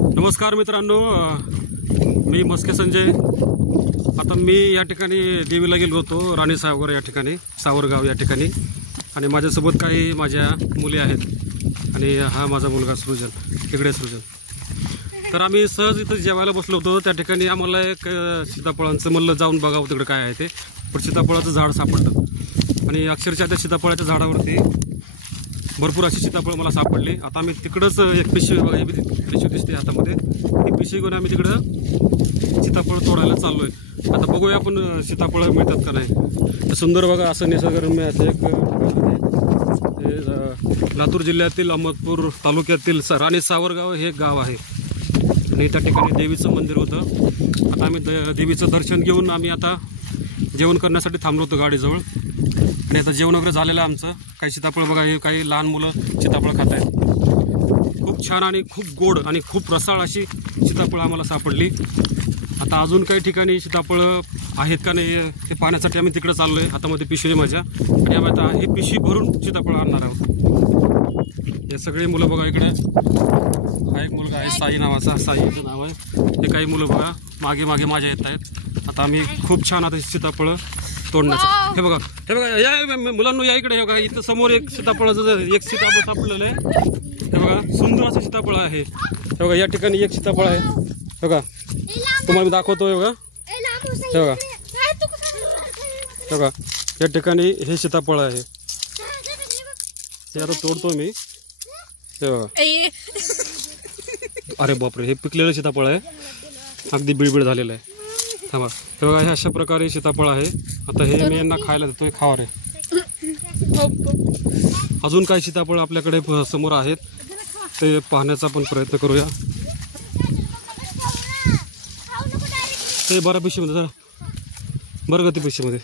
नमस्कार मित्रांनो, मी मस्के संजय। आता मी या ठिकाणी देवीला गेलो होतो, राणी सागर या ठिकाणी, सावरगाव या ठिकाणी, आणि माझ्यासोबत काही माझ्या मुली आहेत आणि हा माझा मुलगा सृजन, तिकडे सृजन। तर आम्ही सहज इथं जेवायला बसलो होतो। त्या ठिकाणी आम्हाला एक सीताफळांचं म्हणलं जाऊन बघावं तिकडे काय आहे ते, पण सीताफळाचं झाड सापडलं आणि अक्षरशः त्या सीताफळाच्या झाडावरती भरपूर अशी सीताफळ मला सापडली। आता आम्ही तिकडंच एक पिशवी दिसते हातामध्ये, ही पिशवी घेऊन आम्ही तिकडं सीताफळ तोडायला चाललोय। आता बघूया आपण सीताफळ मिळतात का नाही। सुंदर बघा असं निसर्गरम्य असं एक लातूर जिल्ह्यातील अहमदपूर तालुक्यातील राणी सावरगाव हे गाव आहे आणि त्या ठिकाणी देवीचं मंदिर होतं। आता आम्ही देवीचं दर्शन घेऊन आम्ही आता जेवण करण्यासाठी थांबलो होतो गाडीजवळ, आणि आता जेवण वगैरे झालेलं आहे आमचं। काही सीताफळ बघा, हे काही लहान मुलं सीताफळ खात आहेत। खूप छान आणि खूप गोड आणि खूप रसाळ अशी सीताफळ आम्हाला सापडली। आता अजून काही ठिकाणी सीताफळ आहेत का नाही हे पाहण्यासाठी आम्ही तिकडे चाललो आहे। हातामध्ये पिशवी आहे माझ्या, आणि आम्ही आता ही पिशवी भरून सीताफळ आणणार आहोत। हे सगळे मुलं बघा, इकडे हा एक मुलगा आहे साई नावाचा, साईचं नाव आहे। हे काही मुलं बघा मागे मागे माझ्या येत आहेत। आता आम्ही खूप छान आता सीताफळ तोडण्याचं, हे बघा या मुलांना या इकडे, हे बघा इथं समोर एक सीताफळाचं एक सीताफळ सापडलेलं आहे। हे बघा सुंदर असं सीताफळ आहे। हे बघा या ठिकाणी एक सीताफळ आहे, हे बघा तुम्हाला मी दाखवतो। हे बघा, हे बघा, हे बघा या ठिकाणी हे सीताफळ आहे, हे आता तोडतो मी। हे बघा, अरे बापरे, हे पिकलेलं सीताफळ आहे, अगदी बिळबिळ झालेलं आहे। थांबा, हे बघा हे अशा प्रकारे सीताफळ आहे। आता हे मी यांना खायला देतोय, खावा रे। अजून काही सीताफळ आपल्याकडे समोर आहेत, ते पाहण्याचा पण प्रयत्न करूया। हे बऱ्या पिशवीमध्ये जरा बरं, गती पिशवीमध्ये